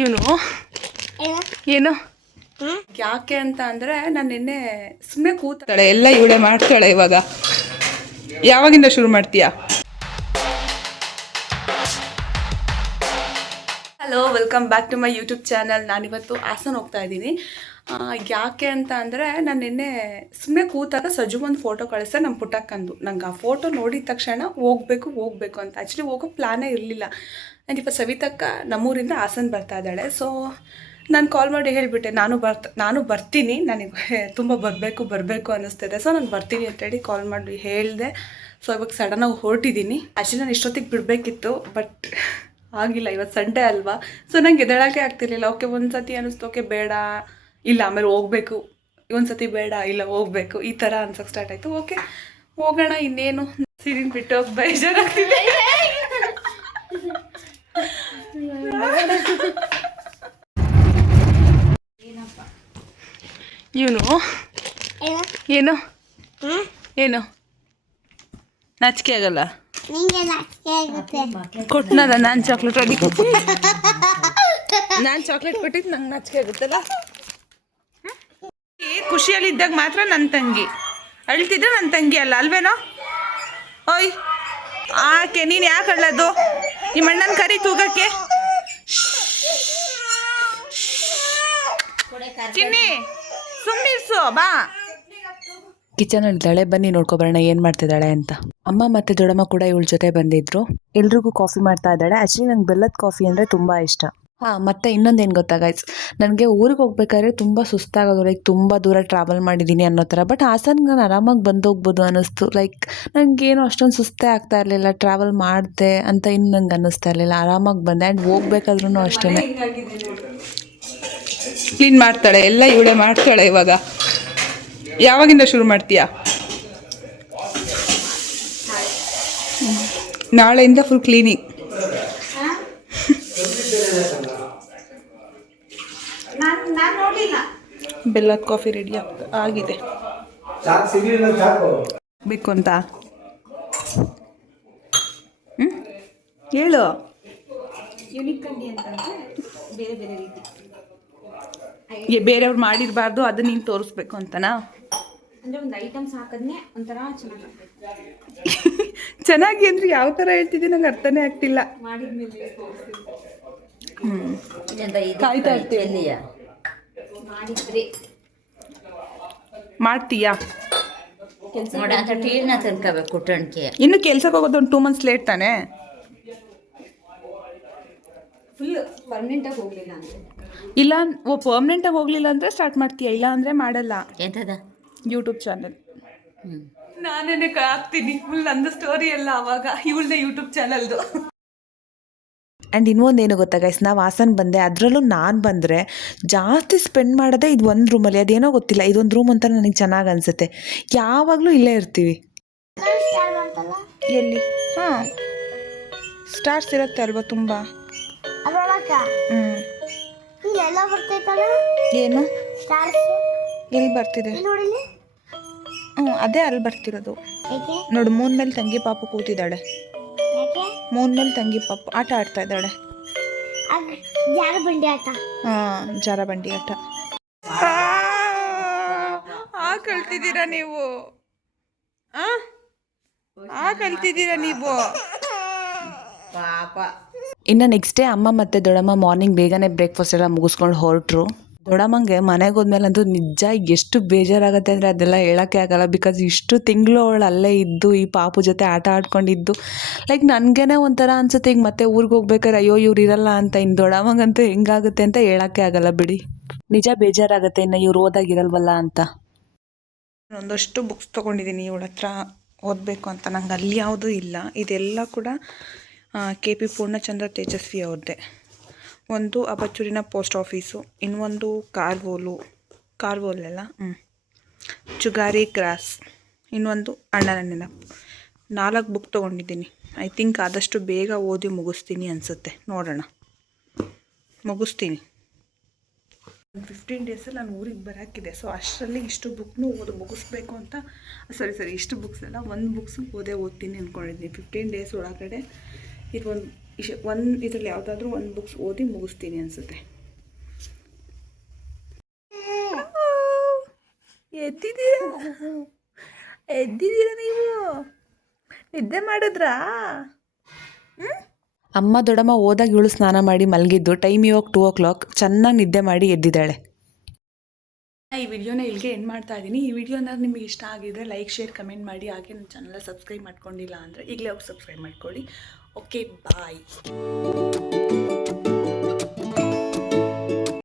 ಇವನು ಏನು ಯಾಕೆ ಅಂತ ಅಂದರೆ ನಾನು ನಿನ್ನೆ ಸುಮ್ಮನೆ ಕೂತಾಳೆ ಎಲ್ಲ ಇವಳೆ ಮಾಡ್ತಾಳೆ. ಇವಾಗ ಯಾವಾಗಿಂದ ಶುರು ಮಾಡ್ತೀಯಾ? Hello, welcome back to my YouTube channel. ನಾನಿವತ್ತು ಹಾಸನ ಹೋಗ್ತಾ ಇದ್ದೀನಿ. ಯಾಕೆ ಅಂತ ಅಂದರೆ ನಾನು ನಿನ್ನೆ ಸುಮ್ಮನೆ ಕೂತಾಗ ಸಜ್ಜು ಒಂದು ಫೋಟೋ ಕಳಿಸ್ದೆ ನಮ್ಮ ಪುಟ್ಟಕ್ಕಂದು. ನಂಗೆ ಆ ಫೋಟೋ ನೋಡಿದ ತಕ್ಷಣ ಹೋಗ್ಬೇಕು ಅಂತ. ಆ್ಯಕ್ಚುಲಿ ಹೋಗೋ ಪ್ಲ್ಯಾನೇ ಇರಲಿಲ್ಲ. ಆ್ಯಂಡ್ ಇವತ್ತು ಸವಿತಕ್ಕ ನಮ್ಮೂರಿಂದ ಹಾಸನ ಬರ್ತಾ ಇದ್ದಾಳೆ. ಸೊ ನಾನು ಕಾಲ್ ಮಾಡಿ ಹೇಳಿಬಿಟ್ಟೆ, ನಾನು ಬರ್ತೀನಿ, ನನಗೆ ತುಂಬ ಬರಬೇಕು ಅನ್ನಿಸ್ತಿದೆ. ಸೊ ನಾನು ಬರ್ತೀನಿ ಅಂತೇಳಿ ಕಾಲ್ ಮಾಡಿ ಹೇಳಿದೆ. ಸೊ ಇವಾಗ ಸಡನ್ನಾಗಿ ಹೊರಟಿದ್ದೀನಿ. ಆ್ಯಕ್ಚುಲಿ ನಾನು ಇಷ್ಟೊತ್ತಿಗೆ ಬಿಡಬೇಕಿತ್ತು, ಬಟ್ ಆಗಿಲ್ಲ. ಇವತ್ತು ಸಂಡೇ ಅಲ್ವಾ, ಸೊ ನಂಗೆ ಎದ್ದೇಳೋಕ್ಕೆ ಆಗ್ತಿರ್ಲಿಲ್ಲ. ಓಕೆ, ಒಂದು ಸತಿ ಅನ್ನಿಸ್ತು ಓಕೆ ಬೇಡ, ಇಲ್ಲ ಆಮೇಲೆ ಹೋಗ್ಬೇಕು, ಒಂದು ಸತಿ ಬೇಡ, ಇಲ್ಲ ಹೋಗ್ಬೇಕು, ಈ ಥರ ಅನ್ಸೋಕ್ಕೆ ಸ್ಟಾರ್ಟ್ ಆಯಿತು. ಓಕೆ ಹೋಗೋಣ, ಇನ್ನೇನು ಸೀರಿನ ಬಿಟ್ಟು ಹೋಗಿ ಬೇಜಾರಾಗ್ತಿದೆ. ಇವನು ಏನು ನಾಚಿಕೆ ಆಗಲ್ಲ ಕೊಟ್ಟನಲ್ಲ ನಾನು ಚಾಕ್ಲೇಟ್ ನಾನು ಚಾಕ್ಲೇಟ್ ಕೊಟ್ಟಿದ್ದು ನಂಗೆ ನಾಚಿಕೆ ಆಗುತ್ತಲ್ಲ. ಖುಷಿಯಲ್ಲಿದ್ದಾಗ ಮಾತ್ರ ನನ್ನ ತಂಗಿ, ಅಳ್ತಿದ್ರೆ ನನ್ನ ತಂಗಿ ಅಲ್ಲ, ಅಲ್ವೇನೋ? ಓಯ್ ಆಕೆ ನೀನು ಯಾಕೆ ಅಳ್ಳೋದು? ನಿಮ್ಮ ಅಣ್ಣನ ಕರಿ ತೂಗಕ್ಕೆ. ಚಿನ್ನಿ ಸುಮ್ಮನಿರ್ಸು, ಬಾ. ಕಿಚನಲ್ಲಿದ್ದಾಳೆ, ಬನ್ನಿ ನೋಡ್ಕೊಬರೋಣ ಏನು ಮಾಡ್ತಿದ್ದಾಳೆ ಅಂತ. ಅಮ್ಮ ಮತ್ತು ದೊಡ್ಡಮ್ಮ ಕೂಡ ಇವಳ ಜೊತೆ ಬಂದಿದ್ರು. ಎಲ್ರಿಗೂ ಕಾಫಿ ಮಾಡ್ತಾ ಇದ್ದಾಳೆ. ಆ್ಯಕ್ಚುಲಿ ನಂಗೆ ಬೆಲ್ಲದ ಕಾಫಿ ಅಂದರೆ ತುಂಬ ಇಷ್ಟ. ಮತ್ತು ಇನ್ನೊಂದೇನು ಗೊತ್ತಾ ಗೈಸ್, ನನಗೆ ಊರಿಗೆ ಹೋಗ್ಬೇಕಾದ್ರೆ ತುಂಬ ಸುಸ್ತಾಗೋದು, ಲೈಕ್ ತುಂಬ ದೂರ ಟ್ರಾವೆಲ್ ಮಾಡಿದ್ದೀನಿ ಅನ್ನೋ ಥರ. ಬಟ್ ಹಾಸನ್ಗೆ ನಾನು ಆರಾಮಾಗಿ ಬಂದೋಗ್ಬೋದು ಅನ್ನಿಸ್ತು. ಲೈಕ್ ನನಗೇನು ಅಷ್ಟೊಂದು ಸುಸ್ತೇ ಆಗ್ತಾ ಇರಲಿಲ್ಲ, ಟ್ರಾವೆಲ್ ಮಾಡಿದೆ ಅಂತ ಇನ್ನು ನಂಗೆ ಅನ್ನಿಸ್ತಾ ಇರಲಿಲ್ಲ. ಆರಾಮಾಗಿ ಬಂದೆ. ಆ್ಯಂಡ್ ಹೋಗ್ಬೇಕಾದ್ರೂ ಅಷ್ಟೇ ಕ್ಲೀನ್ ಮಾಡ್ತಾಳೆ, ಎಲ್ಲ ಇವಳೆ ಮಾಡ್ತಾಳೆ. ಇವಾಗ ಯಾವಾಗಿಂದ ಶುರು ಮಾಡ್ತೀಯಾ? ನಾಳೆಯಿಂದ ಫುಲ್ ಕ್ಲೀನಿಂಗ್. ಬೆಲ್ಲದ ಕಾಫಿ ರೆಡಿ ಆಗಿದೆ. ಬೇಕು ಅಂತ ಹೇಳು. ಬೇರೆಯವ್ರು ಮಾಡಿರಬಾರ್ದು, ಅದು ನೀನು ತೋರಿಸ್ಬೇಕು ಅಂತನಾ? ಅಂದರೆ ಒಂದು ಐಟಮ್ಸ್ ಹಾಕಿದ್ನೆ ಒಂಥರ ಚೆನ್ನಾಗಿ ಅಂದರೆ ಯಾವ ಥರ ಹೇಳ್ತಿದ್ದೀನಿ ನಂಗೆ ಅರ್ಥನೇ ಆಗ್ತಿಲ್ಲ. ಮಾಡಿದ್ಮೇಲೆ ಕಾಯ್ತಾ ಇರ್ತೀವಿ. ಮಾಡಿದ್ರಿ ಮಾಡ್ತೀಯಾ? ಟೀನ ತನ್ಕೋಬೇಕು ಟಣ್ಕೆ. ಇನ್ನು ಕೆಲ್ಸಕ್ಕೆ ಹೋಗೋದು ಒಂದು 2 months ಲೇಟ್ ತಾನೇ? ಫುಲ್ ಪರ್ಮನೆಂಟಾಗಿ ಹೋಗಲಿಲ್ಲ ಅಂದರೆ ಇಲ್ಲ, ಪರ್ಮನೆಂಟಾಗಿ ಹೋಗಲಿಲ್ಲ ಅಂದರೆ ಸ್ಟಾರ್ಟ್ ಮಾಡ್ತೀಯಾ? ಇಲ್ಲ ಅಂದರೆ ಮಾಡಲ್ಲ. ಎಂಥದ ಯೂಟ್ಯೂಬ್ ಚಾನಲ್ ನಾನೇ ಹಾಕ್ತೀನಿ ಫುಲ್ ನಂದು ಸ್ಟೋರಿ ಎಲ್ಲ. ಆವಾಗ ಇವಳದೇ ಯೂಟ್ಯೂಬ್ ಚಾನಲ್ದು. ಆ್ಯಂಡ್ ಇನ್ನೊಂದೇನು ಗೊತ್ತಾ ಗೈಸ್, ನಾವು ಹಾಸನ ಬಂದೆ, ಅದರಲ್ಲೂ ನಾನು ಬಂದರೆ ಜಾಸ್ತಿ ಸ್ಪೆಂಡ್ ಮಾಡೋದೇ ಇದು ಒಂದು ರೂಮಲ್ಲಿ. ಅದೇನೋ ಗೊತ್ತಿಲ್ಲ, ಇದೊಂದು ರೂಮ್ ಅಂತ ನನಗೆ ಚೆನ್ನಾಗಿ ಅನಿಸುತ್ತೆ. ಯಾವಾಗಲೂ ಇಲ್ಲೇ ಇರ್ತೀವಿ. ಎಲ್ಲಿ? ಹಾಂ, ಸ್ಟಾರ್ಸ್ ಇರುತ್ತೆ ಅಲ್ವಾ ತುಂಬ. ಏನು ಎಲ್ಲಿ ಬರ್ತಿದೆ? ಅದೇ ಅಲ್ಲಿ ಬರ್ತಿರೋದು ನೋಡು. ಮೂನ್ ಮೇಲೆ ತಂಗಿ ಪಾಪು ಕೂತಿದ್ದಾಳೆ. ಮೂನ್ ಮೇಲೆ ತಂಗಿ ಪಾಪು ಆಟ ಆಡ್ತಾ ಇದ್ದಾಳೆ. ಹಾಂ, ಜಾರಬಂಡಿ ಆಟ. ಕಲ್ತಿದ್ದೀರಾ ನೀವು? ಕಲ್ತಿದ್ದೀರಾ ನೀವು? ಪಾಪ. ಇನ್ನು ನೆಕ್ಸ್ಟ್ ಡೇ ಅಮ್ಮ ಮತ್ತು ದೊಡ್ಡಮ್ಮ ಮಾರ್ನಿಂಗ್ ಬೇಗನೆ ಬ್ರೇಕ್ಫಾಸ್ಟ್ ಎಲ್ಲ ಮುಗಿಸ್ಕೊಂಡು ಹೊರಟ್ರು. ದೊಡ್ಡಮ್ಮಂಗೆ ಮನೆಗೆ ಹೋದ್ಮೇಲಂತೂ ನಿಜ ಎಷ್ಟು ಬೇಜಾರಾಗುತ್ತೆ ಅಂದರೆ ಅದೆಲ್ಲ ಹೇಳೋಕ್ಕೆ ಆಗಲ್ಲ. ಬಿಕಾಸ್ ಇಷ್ಟು ತಿಂಗಳು ಅವಳು ಅಲ್ಲೇ ಇದ್ದು ಈ ಪಾಪು ಜೊತೆ ಆಟ ಆಡ್ಕೊಂಡಿದ್ದು, ಲೈಕ್ ನನಗೇನೆ ಒಂಥರ ಅನ್ಸುತ್ತೆ ಈಗ ಮತ್ತೆ ಊರಿಗೆ ಹೋಗ್ಬೇಕಾದ್ರೆ ಅಯ್ಯೋ ಇವ್ರು ಇರಲ್ಲ ಅಂತ. ಇನ್ನು ದೊಡ್ಡಮ್ಮಂಗಂತೂ ಹೆಂಗಾಗುತ್ತೆ ಅಂತ ಹೇಳೋಕ್ಕೆ ಆಗಲ್ಲ ಬಿಡಿ. ನಿಜ ಬೇಜಾರಾಗುತ್ತೆ ಇನ್ನು ಇವ್ರು ಓದಾಗಿರಲ್ವಲ್ಲ ಅಂತ. ಒಂದಷ್ಟು ಬುಕ್ಸ್ ತೊಗೊಂಡಿದ್ದೀನಿ ಇವಳ ಹತ್ರ ಓದಬೇಕು ಅಂತ. ನಂಗೆ ಅಲ್ಲಿ ಯಾವುದೂ ಇಲ್ಲ. ಇದೆಲ್ಲ ಕೂಡ KP ಪೂರ್ಣಚಂದ್ರ ತೇಜಸ್ವಿ ಅವ್ರದ್ದೇ. ಒಂದು ಅಬಚೂರಿನ ಪೋಸ್ಟ್ ಆಫೀಸು, ಇನ್ನೊಂದು ಕಾರ್ವೋಲೆಲ್ಲ ಚುಗಾರಿ ಕ್ರಾಸ್, ಇನ್ನೊಂದು ಅಣ್ಣನ ನೆನಪು. 4 ಬುಕ್ ತೊಗೊಂಡಿದ್ದೀನಿ. ಐ ಥಿಂಕ್ ಆದಷ್ಟು ಬೇಗ ಓದಿ ಮುಗಿಸ್ತೀನಿ ಅನಿಸುತ್ತೆ. ನೋಡೋಣ, ಮುಗಿಸ್ತೀನಿ. 15 ಡೇಸಲ್ಲಿ ನಾನು ಊರಿಗೆ ಬರೋಕ್ಕಿದೆ. ಸೊ ಅಷ್ಟರಲ್ಲಿ ಇಷ್ಟು ಬುಕ್ನು ಓದಿ ಮುಗಿಸ್ಬೇಕು ಅಂತ. ಇಷ್ಟು ಬುಕ್ಸ್ ಎಲ್ಲ ಒಂದು ಬುಕ್ಸು ಓದ್ತೀನಿ ಅಂದ್ಕೊಂಡಿದ್ದೀನಿ. 15 ಡೇಸ್ ಒಳಗಡೆ ಇದರಲ್ಲಿ ಯಾವುದಾದ್ರೂ ಒಂದು ಬುಕ್ಸ್ ಓದಿ ಮುಗಿಸ್ತೀನಿ ಅನಿಸುತ್ತೆ. ಎದ್ದಿದ್ದೀರಾ ನೀವು? ನಿದ್ದೆ ಮಾಡಿದ್ರಾ? ಅಮ್ಮ ದೊಡ್ಡಮ್ಮ ಹೋದಾಗ ಇವಳು ಸ್ನಾನ ಮಾಡಿ ಮಲಗಿದ್ದು. ಟೈಮ್ ಇವಾಗ 2 o'clock. ಚೆನ್ನಾಗಿ ನಿದ್ದೆ ಮಾಡಿ ಎದ್ದಿದ್ದಾಳೆ. ಈ ವಿಡಿಯೋನ ಇಲ್ಲಿಗೆ ಎಂಡ್ ಮಾಡ್ತಾ ಇದ್ದೀನಿ. ಈ ವಿಡಿಯೋನ ನಿಮಗೆ ಇಷ್ಟ ಆಗಿದ್ರೆ ಲೈಕ್, ಶೇರ್, ಕಮೆಂಟ್ ಮಾಡಿ. ಹಾಗೆ ನನ್ನ ಚಾನಲ್ ಸಬ್ಸ್ಕ್ರೈಬ್ ಮಾಡ್ಕೊಂಡಿಲ್ಲ ಅಂದರೆ ಈಗಲೇ ಹೋಗಿ ಸಬ್ಸ್ಕ್ರೈಬ್ ಮಾಡ್ಕೊಳ್ಳಿ. ಓಕೆ, ಬಾಯ್.